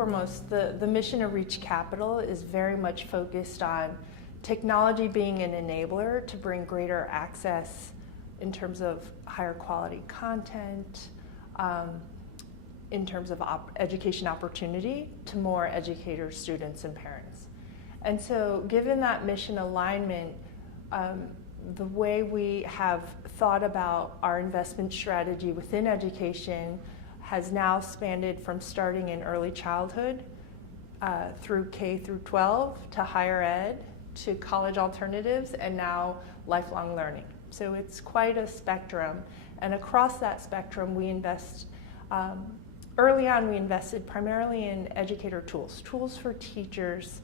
foremost, the mission of Reach Capital is very much focused on technology being an enabler to bring greater access in terms of higher quality content, in terms of education opportunity to more educators, students, and parents. And so given that mission alignment, the way we have thought about our investment strategy within education has now expanded from starting in early childhood through K through 12 to higher ed to college alternatives and now lifelong learning. So it's quite a spectrum, and across that spectrum we invest, early on we invested primarily in educator tools for teachers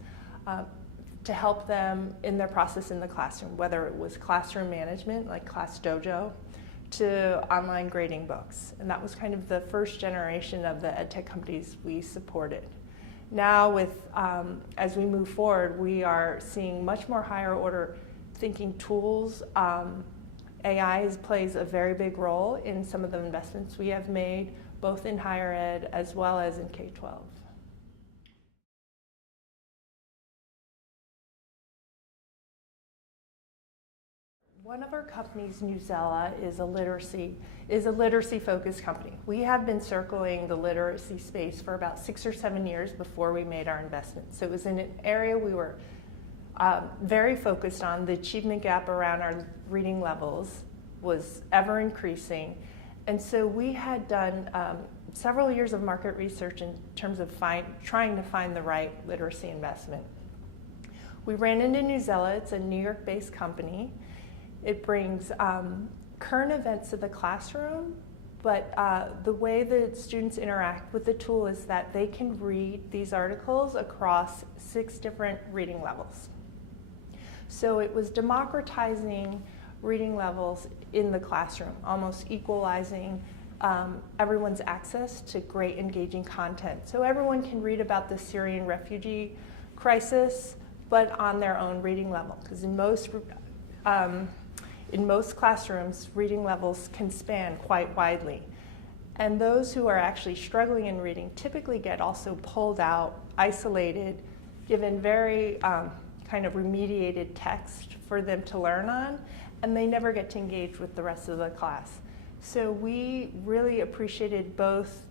to help them in their process in the classroom, whether it was classroom management like Class Dojo to online grading books. And that was kind of the first generation of the Edtech companies we supported. Now with, as we move forward, we are seeing much more higher order thinking tools. AI plays a very big role in some of the investments we have made, both in higher ed as well as in K-12. One of our companies, Newsela, is a literacy-focused company. We have been circling the literacy space for about 6 or 7 years before we made our investment. So it was in an area we were very focused on. The achievement gap around our reading levels was ever increasing. And so we had done several years of market research in terms of trying to find the right literacy investment. We ran into Newsela. It's a New York-based company. It brings current events to the classroom, but the way that students interact with the tool is that they can read these articles across 6 different reading levels. So it was democratizing reading levels in the classroom, almost equalizing everyone's access to great engaging content. So everyone can read about the Syrian refugee crisis, but on their own reading level, because in most classrooms, reading levels can span quite widely. And those who are actually struggling in reading typically get also pulled out, isolated, given very kind of remediated text for them to learn on, and they never get to engage with the rest of the class. So we really appreciated both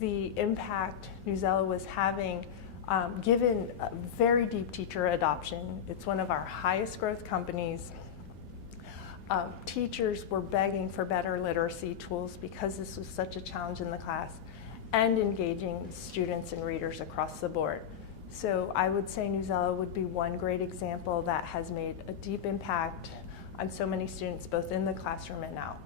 the impact Newsela was having, given very deep teacher adoption. It's one of our highest growth companies. Teachers were begging for better literacy tools because this was such a challenge in the class, and engaging students and readers across the board. So I would say Newsela would be one great example that has made a deep impact on so many students, both in the classroom and out.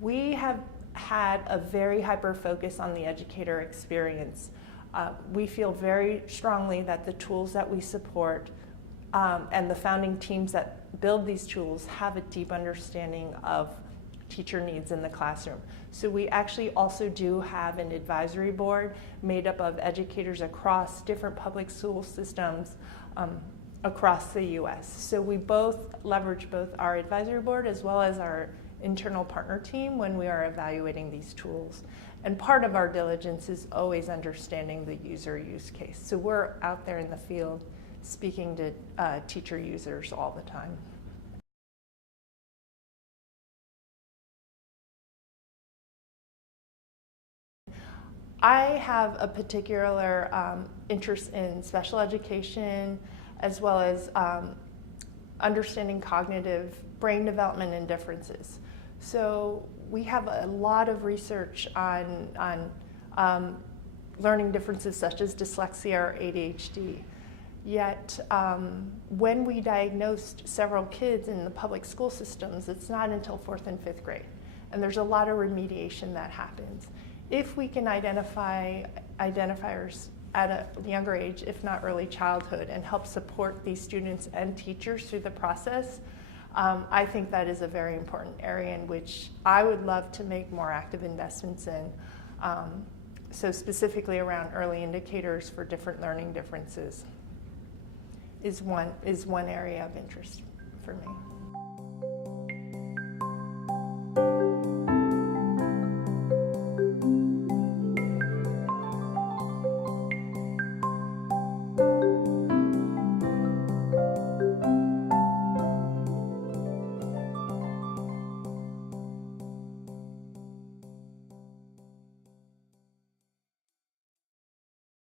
We have had a very hyper focus on the educator experience. We feel very strongly that the tools that we support and the founding teams that build these tools have a deep understanding of teacher needs in the classroom. So we actually also do have an advisory board made up of educators across different public school systems across the US. So we both leverage both our advisory board as well as our internal partner team when we are evaluating these tools. And part of our diligence is always understanding the user use case. So we're out there in the field speaking to teacher users all the time. I have a particular interest in special education as well as understanding cognitive brain development and differences. So we have a lot of research on learning differences such as dyslexia or ADHD. Yet when we diagnosed several kids in the public school systems, it's not until 4th and 5th grade. And there's a lot of remediation that happens. If we can identify identifiers at a younger age, if not early childhood, and help support these students and teachers through the process, I think that is a very important area in which I would love to make more active investments in. So specifically around early indicators for different learning differences is one area of interest for me.